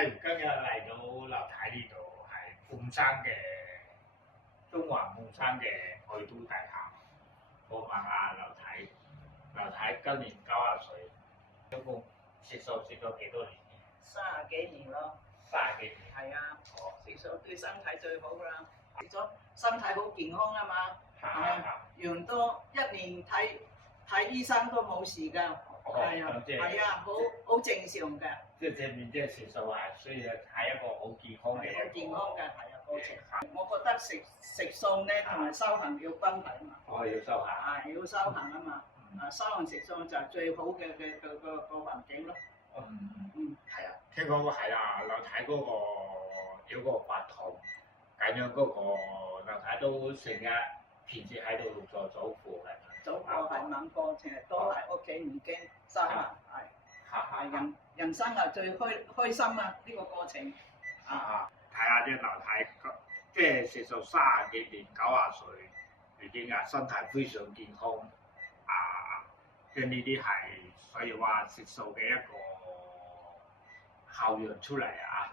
係今日嚟到樓睇呢度係半山嘅中環半山嘅愛都大廈。我問下樓睇今年90歲，一共食素食咗幾多年30幾年咯。？30幾年。係啊，食素對身體最好㗎啦，食咗身體好健康啊嘛。養多1年睇醫生都冇事㗎。係啊，好正常㗎。即係證明即係食素係需要睇一個好健康嘅。好健康嘅係啊過程。我覺得食素咧同埋修行要分體嘛。要修行。要修行啊嘛。修行食素就係最好嘅個環境咯。係啊，聽講係啊，樓睇嗰個有個法堂，咁樣嗰個樓睇都成日平時喺度做早課嘅。早課係晚課，成日多喺屋企唔驚修行係人生啊最開心啊呢個過程。睇下啲樓睇，即係食素30幾年，90歲已經身體非常健康。即係呢啲係所以話食素嘅一個效用出嚟啊！